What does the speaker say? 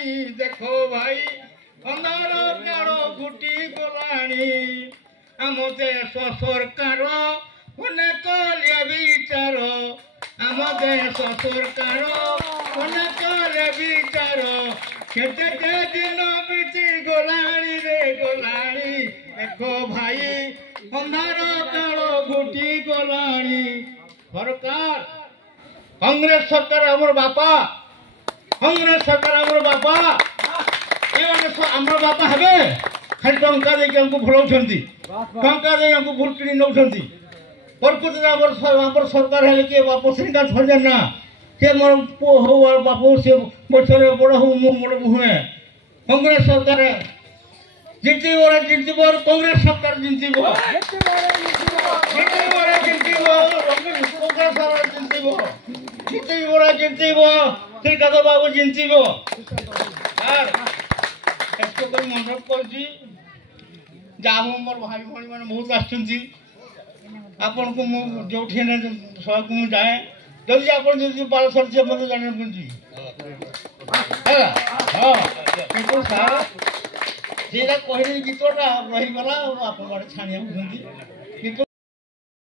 देखो भाई अंधार काल घुटी गलाणी आम देश सरकार अनेक विचार आम देश सरकार अनेक विचार केते दिन बीती गलाणी रे गलाणी देखो भाई अंधार काल घुटी गलाणी सरकार कांग्रेस सरकार आमर बापा कांग्रेस सरकार आमर बापा आमर बापा हे खाली टंका देके हमको भुलाउछंती टंका दे हमको भूल किनी नौछंती प्रकृति आमर सरकार है के बाप श्रीकांत हरिजन ना के मोर पो हो और बापू से बछरे बड़ हो मो मोड़ हुए कांग्रेस सरकार जिंती बोर कांग्रेस सरकार जिंती बो श्रीकांत बाबू जिंती बो यार इसको कोई मंडप करजी जाम मोर भाई भाई माने बहुत आछंती आपन को मु जोठी ने सह को जाए जल्दी आपन जल्दी 1200 से मत जाने पुंजी है हां तो सारा जेरा कहले गीतटा रही गला आपन बारे छानिया पुंजी